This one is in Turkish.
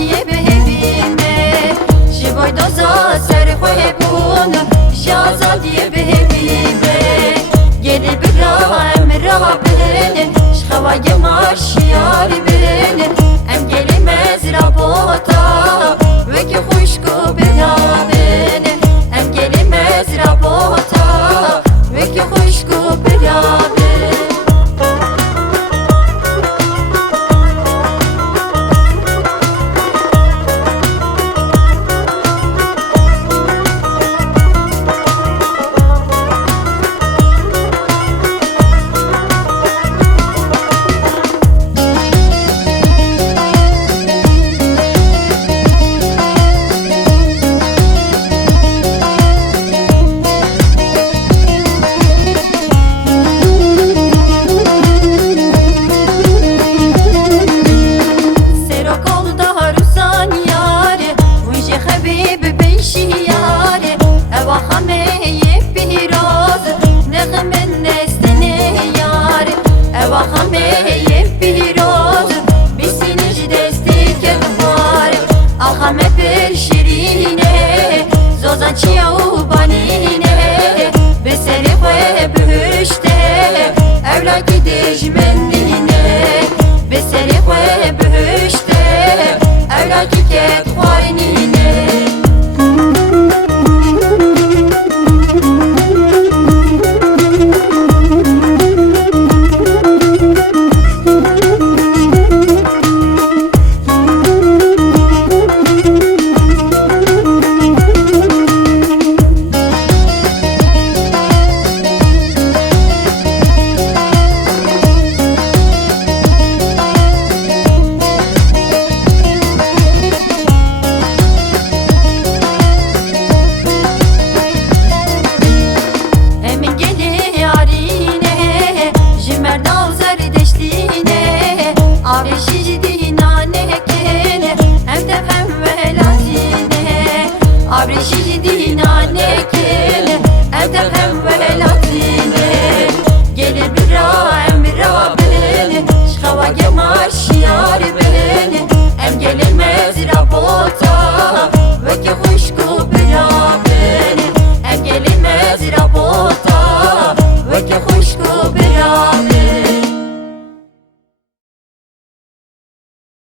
diye behebime Jiboy doza ser khoe bun Jaza diye behebime Geli bira emra beni Şkhavaya marşiyar beni Em geli mezra bota Veki khuşku bira beni Em geli mezra bota Veki khuşku bira beni Ahame bir şirine Zozan çiya u banine Beseri khoye bühüşte Evla ki dijmenine Beseri khoye bühüşte Evla ki ket khwarinine